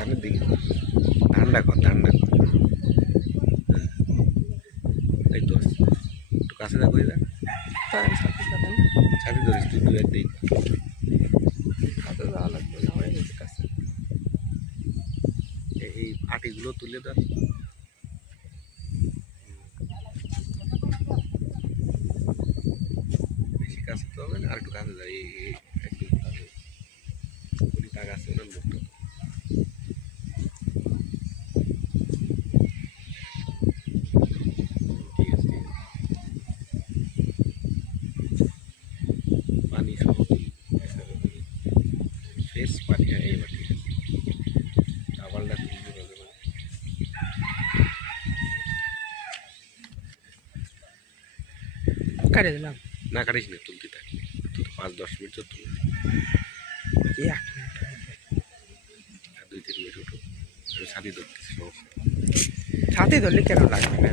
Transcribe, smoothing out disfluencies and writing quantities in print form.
কানের দিকে ঠান্ডা কর ঠান্ডা কর এই তো একটু কাছে যা করে যা ছাতি ধরিস তুই দু একদিন কাছে যাওয়া লাগবে না হয়ে গেছে কাছে এই আটিগুলো তুলে ধর বেশি কাছে তো হবে না আর একটু কাছে যাই একটু কাছে তাক আছে ওনার মুখটা ঠিক আছে পানি সহ ফ্রেশ পানি এইবার ঠিক আছে চাওয়ালটা তুলতে হবে কাটে দিলাম না কাটিস না তুলতে থাকি তুই তো 5-10 মিনিট তো তুল এক আর 2-3 মিনিট উঠো ছাতি ধরতেছি সমস্যা ছাতি ধরলে কেন লাগবে না